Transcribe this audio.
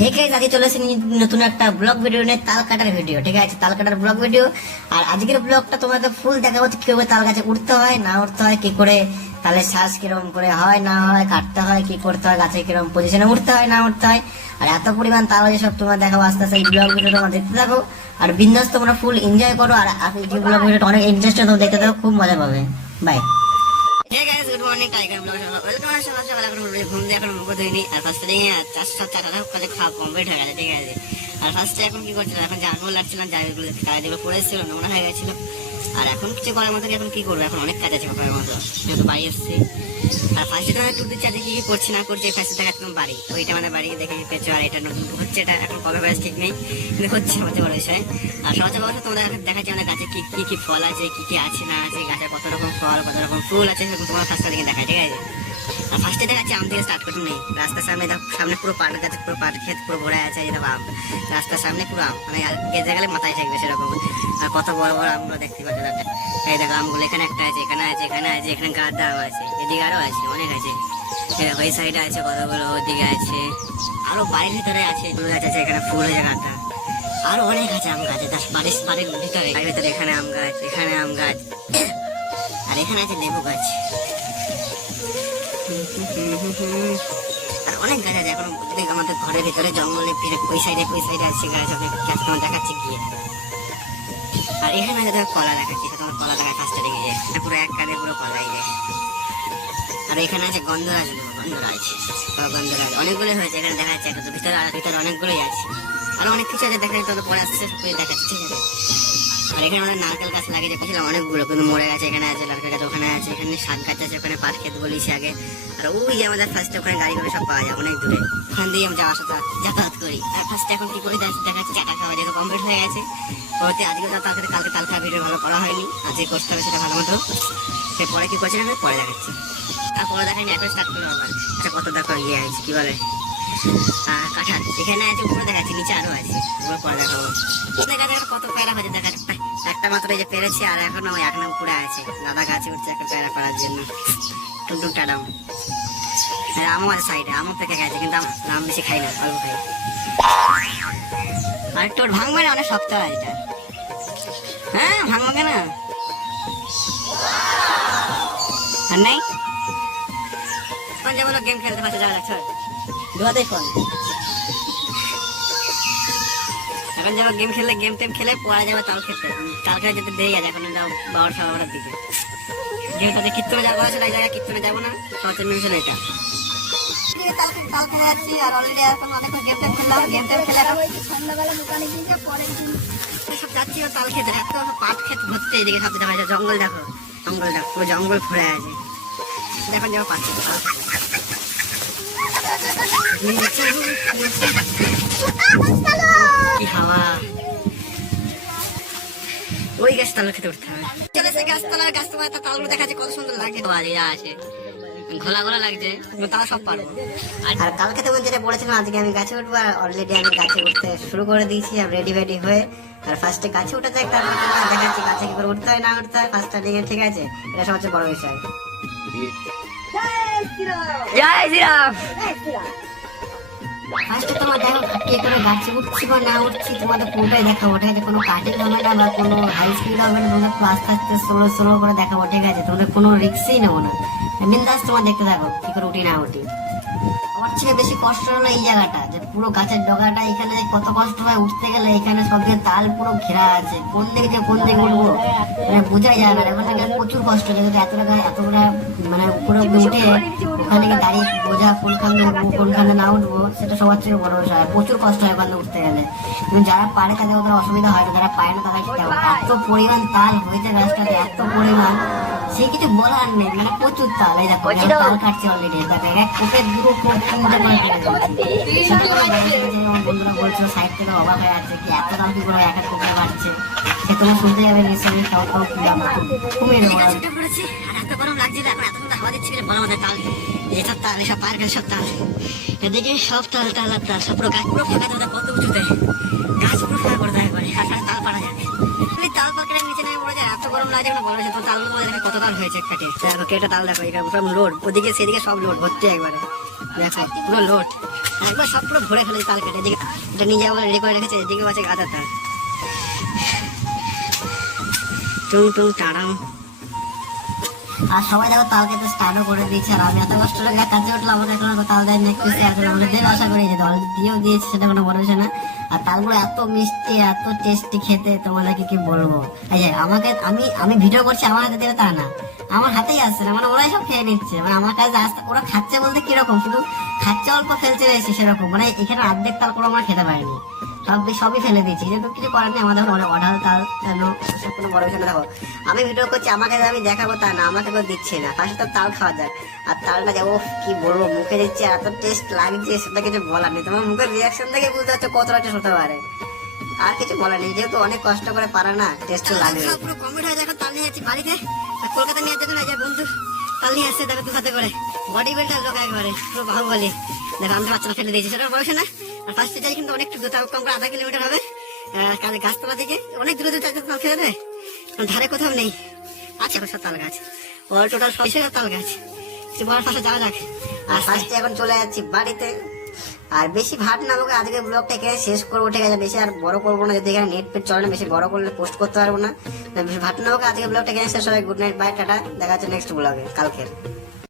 Hey guys, আজকে চলে এসেছি নতুন একটা ব্লগ ভিডিও নিয়ে, তাল কাটার ভিডিও। ঠিক আছে, তাল কাটার ব্লগ ভিডিও। আর আজকের ব্লগটা তোমাদের ফুল দেখাবো কিভাবে তাল গাছে উঠতে হয় না উঠতে হয়, কি করে তালের শ্বাস কিরকম করে হয় না হয়, কাটতে হয়, কি করতে হয়, গাছে কিরকম পজিশনে উঠতে হয় না উঠতে হয়। আর এত পরিমাণ তাল আছে সব তোমরা দেখাবো আস্তে আস্তে। এই ব্লগ ভিডিও তোমরা দেখতে থাকো আর বিন্দাস তোমরা ফুল এনজয় করো। আর এই ব্লগ ভিডিওটা অনেক ইন্টারেস্টিং, তোমরা দেখতে থাকো, খুব মজা পাবে। By. Hey guys, good morning. Tiger Vlog welcome to সকাল সকাল এখন ঘুম দিয়ে এখন মুখ ধুইনি। আর ফার্স্টে দেখি 4:04 কাজে খাওয়া কমপ্লিট হয়ে গেছে। ঠিক আছে, আর ফার্স্টে এখন কি করছিলাম, এখন জানবো লাগছিলাম, জায়গাগুলো কাজগুলো পড়েছিল, নোংরা হয়ে গেছিল। আর এখন কিছু করার মতো এখন কি করবো, এখন অনেক কাজ আছে করার মতো, যেহেতু বাড়ি এসছি। আর ফার্স্টে তো টুর দিচ্ছি আজকে কি করছি না করছি। ফার্স্টে দেখাচ্ছিলাম বাড়ি, ওইটা মানে বাড়ি দেখে পেয়েছো। আর এটা নতুন হচ্ছে, এটা এখন কবে বয়স ঠিক নেই, কিন্তু হচ্ছে সবচেয়ে বড় বিষয়। আর সবচেয়ে বড় তোমরা দেখাচ্ছি আমাদের গাছে কি কি কি ফল আছে, কি কি আছে না আছে, গাছে কত রকম ফল কত রকম ফুল আছে, সেরকম তোমার ফার্স্টে দিকে দেখায়। ঠিক আছে, আর ফার্স্টে দেখাচ্ছি আম থেকে স্টার্ট করতে নেই। রাস্তার সামনে সামনে পুরো পাট গাছে, পুরো পাট ক্ষেত পুরো ভরে আছে, এটা আম রাস্তার সামনে পুরো আম, মানে গেজে গেলে মাথায় থাকবে সেরকম। আর কত বড় বড় আমগুলো দেখতে পাচ্ছ। এই দেখো আমগুলো এখানে একটা আছে, এখানে আছে, এখানে আছে, এখানে গাদা আম আছে, এদিকে আরো আছে, অনেক আছে। ওই সাইডে আছে কতগুলো, ওদিকে আছে, আরো বাড়ির ভিতরে আছে ফুল গাছ আছে, এখানে ফুল হয়ে গাদা, আরো অনেক আছে আম গাছ। বাড়ির ভিতরে বাড়ির ভিতরে এখানে আম গাছ, এখানে আম গাছ, আর এখানে আছে লেবু গাছ, আর অনেক গাছ আছে। এখন আমাদের ঘরের ভিতরে জঙ্গলে ওই সাইডে আছে গাছ, গাছ তোমার দেখাচ্ছি গিয়ে। আর এখানে আছে তোমার কলা দেখাচ্ছি, তোমার কলা দেখায় ফার্স্টে দেখে যায়, পুরো এক কাঁধে পুরো কলাই যায়। আর এখানে আছে গন্ধরাজ, অনেকগুলো হয়েছে এখানে দেখা যাচ্ছে। এখন তো ভিতরে অনেকগুলোই আছে, আরো অনেক কিছু আছে দেখা যাচ্ছে, পরে আসছে দেখাচ্ছে। ঠিক আছে, আর এখানে আমাদের নারকেল গাছ লাগিয়ে ছিল অনেকগুলো, কিন্তু মরে গেছে। এখানে আছে নারকেল গাছ, ওখানে আছে, এখানে শাক গাছ আছে, ওখানে পাট ক্ষেত বলিস আগে। আর ওই যে আমাদের ফার্স্টে ওখানে গাড়িগুলো সব পাওয়া যায় অনেক দূরে, ওখান দিয়ে আমি যাওয়া সাথে যাতায়াত করি। আর ফার্স্টে এখন কি করে দেখাচ্ছি চাটা খাওয়া, যেহেতু কমপ্লিট হয়ে গেছে। পরবর্তী আজকে কালকে খাওয়া ভিডিও ভালো করা হয়নি, আজকে করতে হবে সেটা ভালো মতো। পরে কি করছি আমি পরে দেখাচ্ছি। আর পরে দেখাইনি, এখন স্টার্ট করলো আবার। আচ্ছা, কত দেখো ইয়ে আছে কি বলে কাঁঠাল, এখানে আছে, উপরে দেখাচ্ছি, নিচে আরো আছে, উপরে পরে দেখাবো। কত পেয়ারা হয়েছে দেখা, একটা মাত্র এই যে পেরেছি, আর এখনো উপরে আছে, দাদা গাছে উঠছে একটা পেয়ারা করার জন্য, টুকটুক টাডাম। হ্যাঁ, আমও আছে সাইডে, আমও পেকে গেছে, কিন্তু আম বেশি খাই না, অল্প খাই। আর তোর ভাঙবে না, অনেক শক্ত হয় এটা। হ্যাঁ, ভাঙবো কেন আর নাই। এখন যেমন গেম খেলতে পারছে, যাওয়া যাচ্ছে দুয়াতেই ফোন। এখন যেমন গেম টেম খেলে পড়া যাবে তাল খেতে যেতে দেরি আছে। এখন 12-12টার দিকে, যেহেতু কীর্তনে যাবো আছে, এই জায়গায় কীর্তনে যাবো না, সহজে মিলছে না এটা। তাল খেতে এত পাট ক্ষেত ভর্তি, এদিকে সব দেখা যায়, জঙ্গল দেখো, পুরো জঙ্গল ফুরে আছে। দেখুন যাবো পাট কি হাওয়া, ওই গাছতলা খেতে উঠতে হবে। গাছতলার তালগুলো দেখা যাচ্ছে, কত সুন্দর লাগছে, আছে ঘোলা ঘোলা লাগছে, তাও সব পারবো। আর কালকে তো যেটা বলেছিলাম আজকে আমি গাছে উঠবো, আর অলরেডি আমি গাছে উঠতে শুরু করে দিয়েছি, আর রেডি হয়ে। আর ফার্স্টে গাছে উঠেছে একটা দেখাচ্ছি, গাছে কি করে উঠতে হয় না উঠতে হয় ফার্স্টটা দিকে। ঠিক আছে, এটা সবচেয়ে বড় বিষয়। জয় শ্রীরাম। ফার্স্টে তোমার দেখো কি করে গাছে উঠছি বা না উঠছি, তোমাদের পুরোটাই দেখাবো। ঠিক আছে, কোনো কাটিং হবে না বা কোনো হাই স্পিড হবে না, তোমাদের আস্তে আস্তে স্লো করে দেখাবো। ঠিক আছে, তোমাদের কোনো রিস্কই নেবো না, বিন্দাস তোমার দেখতে থাকো কি করে উঠি না উঠি। আমার থেকে বেশি কষ্ট হলো এই জায়গাটা, যে পুরো গাছের ডগাটা, এখানে কত কষ্ট হয় উঠতে গেলে। এখানে সব দিকে তাল পুরো ঘেরা আছে, কোন দিকে উঠবো মানে বোঝাই যায় না। এখন থেকে প্রচুর কষ্ট, যেহেতু এতগুলা মানে উপরে উঠে ওখানে দাঁড়িয়ে বোঝা কোনখানে উঠবো কোনখানে না উঠবো, সেটা সবার থেকে বড় বিষয়। প্রচুর কষ্ট হয় ওখানে উঠতে গেলে, কিন্তু যারা পারে তাদের ওদের অসুবিধা হয় না, যারা পায় না তারা কি হবে। এত পরিমাণ তাল হয়েছে গাছটাতে, এত পরিমাণ সে কিছু বলার নেই, মানে প্রচুর তাল। এই দেখো তাল কাটছে অলরেডি, দেখো এক কোপের দুটো বন্ধুরা বলছো সাইড থেকে অবাক হয়ে যাচ্ছে, কি এত দাম কি করে এক এক কোপে কাটছে, সে তোমার শুনতে যাবে নিশ্চয়ই। কমিয়ে দেবো, এত গরম লাগছিল, এখন এত হাওয়া দিচ্ছে, বড় মধ্যে তাল, এসব তাল, এসব পার্কের সব তাল, এদিকে সব তাল তাল আর তাল, সব পুরো গাছ পুরো ফাঁকা, কত উঁচুতে গাছ পুরো ফাঁকা করে দেয়, তাল পাড়া যাবে। তাল পাকড়ে নিচে নেমে পড়ে যায়, এত গরম লাগে না বলা যায়। তো তালগুলো দেখো কত তাল হয়েছে কাটে, দেখো কেটে তাল দেখো, এখানে সব লোড, ওদিকে সেদিকে সব লোড ভর্তি একবারে, দেখো পুরো লোড। একবার সব পুরো ভরে ফেলে তাল কেটে, এদিকে এটা নিয়ে যাবো রেডি করে রেখেছে, এদিকে আছে গাঁদা তাল। টুং টুং টাড়াম। আর সবাই দেখো তাল খেতে স্টার্টও করে দিয়েছে, আর আমি এত কষ্ট করে কাজে উঠলাম, আমাকে এখন তাল দেয় নেক্সট এখন আমরা দেবে আশা করি যে দল দিয়েও দিয়েছে, সেটা কোনো বড় বিষয় না। আর তালগুলো এত মিষ্টি এত টেস্টি খেতে, তোমাদেরকে কি বলবো। এই যে আমাকে আমি ভিডিও করছি, আমার হাতে দেবে তা না, আমার হাতেই আসছে না, মানে ওরাই সব খেয়ে নিচ্ছে, মানে আমার কাছে আসতে ওরা খাচ্ছে বলতে কিরকম, শুধু খাচ্ছে অল্প ফেলছে বেশি সেরকম, মানে এখানে অর্ধেক তাল করে আমরা খেতে পারিনি, সবই ফেলে দিয়েছি, কিন্তু কিছু করার নেই, আমাদের অর্ডার তাল কেন সব কোনো বড় বিষয় না। দেখো আমি ভিডিও করছি, আমাকে আমি দেখাবো তা না, আমাকে কেউ দিচ্ছে না, ফার্স্টে তো তাল খাওয়া যাক, আর তালটা যাবো কি বলবো মুখে দিচ্ছে, এত টেস্ট লাগছে সেটা কিছু বলার নেই, তোমার মুখের রিয়াকশন থেকে বুঝতে পারছো কতটা টেস্ট হতে পারে, আর কিছু বলার নেই, যেহেতু অনেক কষ্ট করে পারে না, টেস্ট লাগে। পুরো কমপ্লিট হয়ে দেখো তাল নিয়ে যাচ্ছি বাড়িতে, কলকাতা নিয়ে যেতে না যায় বন্ধু, তাল নিয়ে আসছে দেখো 2 হাতে করে, বডি বিল্ডার লোক একবারে পুরো বাহুবলী। দেখো আমি বাচ্চারা ফেলে দিয়েছি, সেটা বয়স না, আর ফার্স্টে যাই কিন্তু অনেক দূর, কম করে 1/2 কিলোমিটার হবে, গাছতলা থেকে অনেক দূরে দূরে তাল ফেলে দেয়, ধারে কোথাও নেই, আছে সব তাল গাছ, অল টোটাল 600 তাল গাছ, বড় পাশে যাওয়া যাক। আর ফার্স্টে এখন চলে যাচ্ছি বাড়িতে, আর বেশি ভাট না হোক, আজকে ব্লগটা এখানে শেষ করবো, ঠিক আছে, বেশি আর বড় করবো না, যদি এখানে নেট পেট চলে না, বেশি বড় করলে পোস্ট করতে পারবো না, বেশি ভাট না হোক, আজকে ব্লগটা এখানে শেষ হবে। গুড নাইট, বাই, টাটা, দেখা হচ্ছে নেক্সট ব্লগে কালকে।